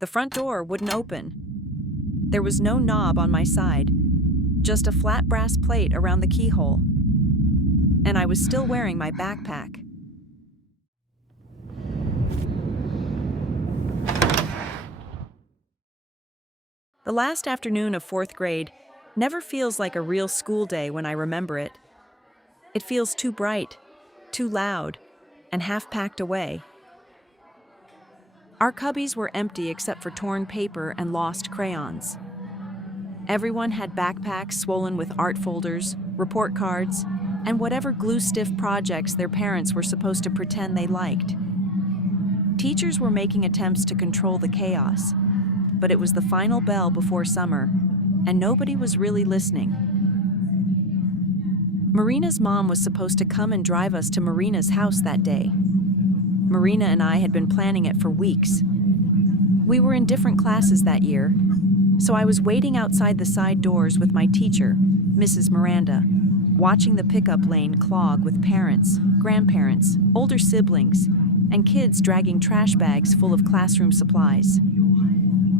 The front door wouldn't open. There was no knob on my side, just a flat brass plate around the keyhole. And I was still wearing my backpack. The last afternoon of 4th grade never feels like a real school day when I remember it. It feels too bright, too loud, and half packed away. Our cubbies were empty except for torn paper and lost crayons. Everyone had backpacks swollen with art folders, report cards, and whatever glue-stiff projects their parents were supposed to pretend they liked. Teachers were making attempts to control the chaos, but it was the final bell before summer, and nobody was really listening. Marina's mom was supposed to come and drive us to Marina's house that day. Marina and I had been planning it for weeks. We were in different classes that year, so I was waiting outside the side doors with my teacher, Mrs. Miranda, watching the pickup lane clog with parents, grandparents, older siblings, and kids dragging trash bags full of classroom supplies.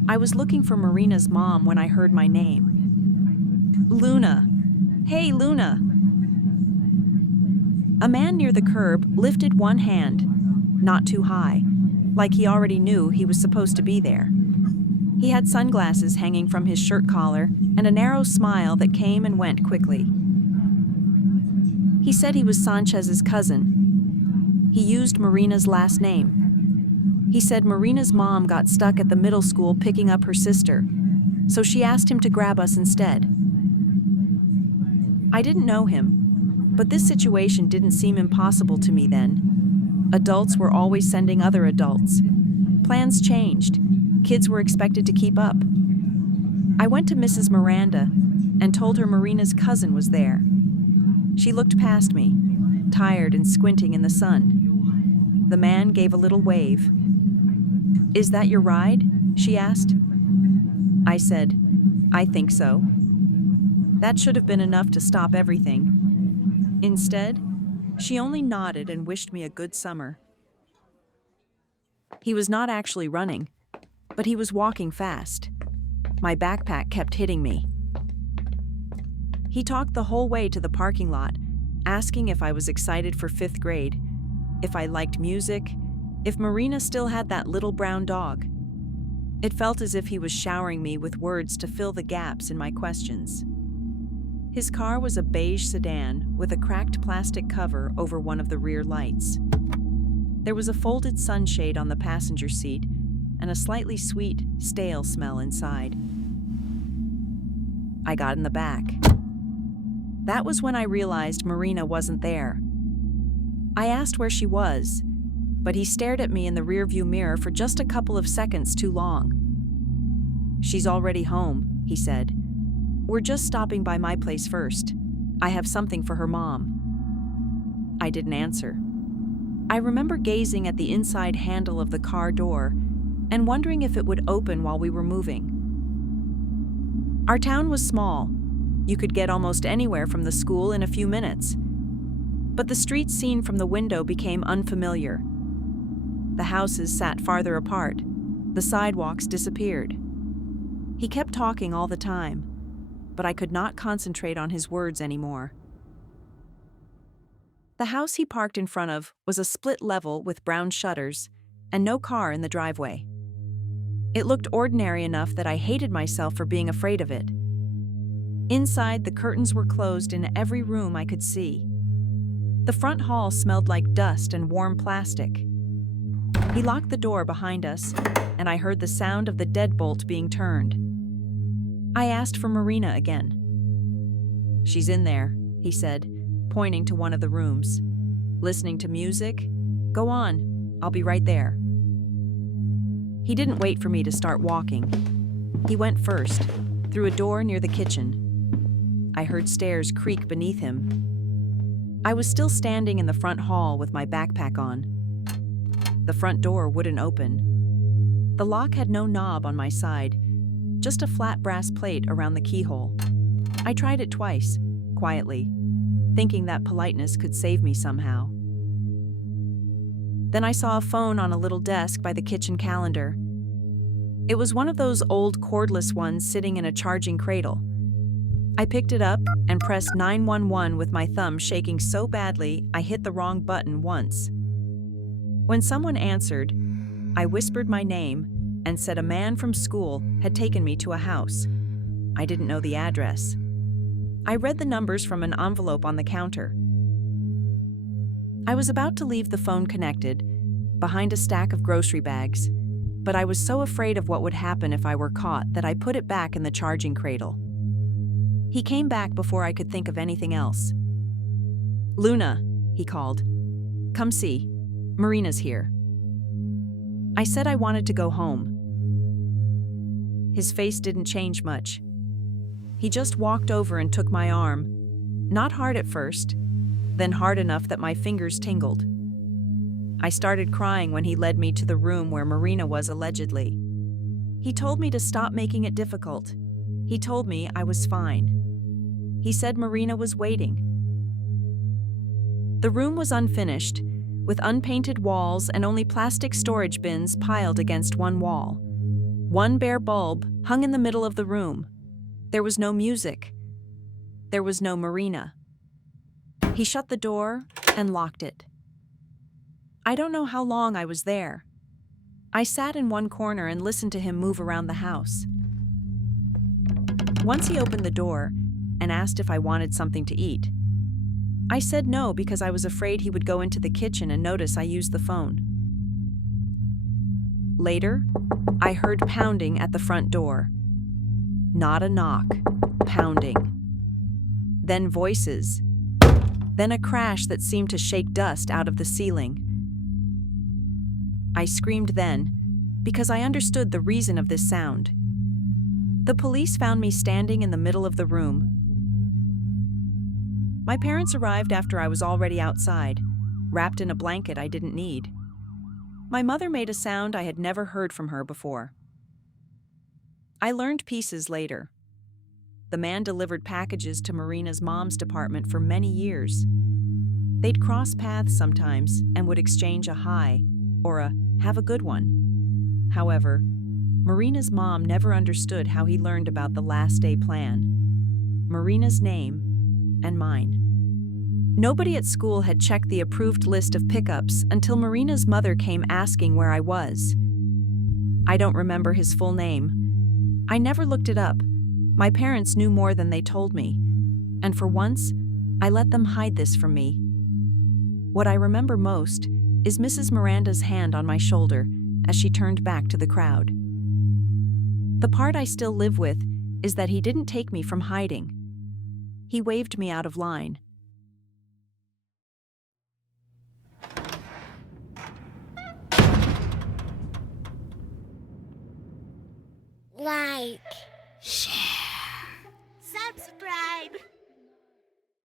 I was looking for Marina's mom when I heard my name. Luna. Hey, Luna. A man near the curb lifted one hand, not too high, like he already knew he was supposed to be there. He had sunglasses hanging from his shirt collar and a narrow smile that came and went quickly. He said he was Sanchez's cousin. He used Marina's last name. He said Marina's mom got stuck at the middle school picking up her sister, so she asked him to grab us instead. I didn't know him, but this situation didn't seem impossible to me then. Adults were always sending other adults. Plans changed. Kids were expected to keep up. I went to Mrs. Miranda and told her Marina's cousin was there. She looked past me, tired and squinting in the sun. The man gave a little wave. "Is that your ride?" she asked. I said, "I think so." That should have been enough to stop everything. Instead, she only nodded and wished me a good summer. He was not actually running, but he was walking fast. My backpack kept hitting me. He talked the whole way to the parking lot, asking if I was excited for 5th grade, if I liked music, if Marina still had that little brown dog. It felt as if he was showering me with words to fill the gaps in my questions. His car was a beige sedan with a cracked plastic cover over one of the rear lights. There was a folded sunshade on the passenger seat and a slightly sweet, stale smell inside. I got in the back. That was when I realized Marina wasn't there. I asked where she was, but he stared at me in the rearview mirror for just a couple of seconds too long. "She's already home," he said. "We're just stopping by my place first. I have something for her mom." I didn't answer. I remember gazing at the inside handle of the car door and wondering if it would open while we were moving. Our town was small. You could get almost anywhere from the school in a few minutes. But the streets seen from the window became unfamiliar. The houses sat farther apart. The sidewalks disappeared. He kept talking all the time, but I could not concentrate on his words anymore. The house he parked in front of was a split level with brown shutters and no car in the driveway. It looked ordinary enough that I hated myself for being afraid of it. Inside, the curtains were closed in every room I could see. The front hall smelled like dust and warm plastic. He locked the door behind us, and I heard the sound of the deadbolt being turned. I asked for Marina again. "She's in there," he said, pointing to one of the rooms. "Listening to music? Go on, I'll be right there." He didn't wait for me to start walking. He went first, through a door near the kitchen. I heard stairs creak beneath him. I was still standing in the front hall with my backpack on. The front door wouldn't open. The lock had no knob on my side, just a flat brass plate around the keyhole. I tried it twice, quietly, thinking that politeness could save me somehow. Then I saw a phone on a little desk by the kitchen calendar. It was one of those old cordless ones sitting in a charging cradle. I picked it up and pressed 911 with my thumb shaking so badly I hit the wrong button once. When someone answered, I whispered my name and said a man from school had taken me to a house. I didn't know the address. I read the numbers from an envelope on the counter. I was about to leave the phone connected, behind a stack of grocery bags, but I was so afraid of what would happen if I were caught that I put it back in the charging cradle. He came back before I could think of anything else. Luna, he called. Come see. Marina's here. I said I wanted to go home. His face didn't change much. He just walked over and took my arm, not hard at first, then hard enough that my fingers tingled. I started crying when he led me to the room where Marina was allegedly. He told me to stop making it difficult. He told me I was fine. He said Marina was waiting. The room was unfinished, with unpainted walls and only plastic storage bins piled against one wall. One bare bulb hung in the middle of the room. There was no music. There was no Marina. He shut the door and locked it. I don't know how long I was there. I sat in one corner and listened to him move around the house. Once he opened the door and asked if I wanted something to eat. I said no because I was afraid he would go into the kitchen and notice I used the phone. Later, I heard pounding at the front door. Not a knock, pounding. Then voices. Then a crash that seemed to shake dust out of the ceiling. I screamed then, because I understood the reason of this sound. The police found me standing in the middle of the room. My parents arrived after I was already outside, wrapped in a blanket I didn't need. My mother made a sound I had never heard from her before. I learned pieces later. The man delivered packages to Marina's mom's department for many years. They'd cross paths sometimes and would exchange a hi or a have a good one. However, Marina's mom never understood how he learned about the last day plan, Marina's name, and mine. Nobody at school had checked the approved list of pickups until Marina's mother came asking where I was. I don't remember his full name. I never looked it up. My parents knew more than they told me, and for once, I let them hide this from me. What I remember most is Mrs. Miranda's hand on my shoulder as she turned back to the crowd. The part I still live with is that he didn't take me from hiding. He waved me out of line. Like, share, subscribe.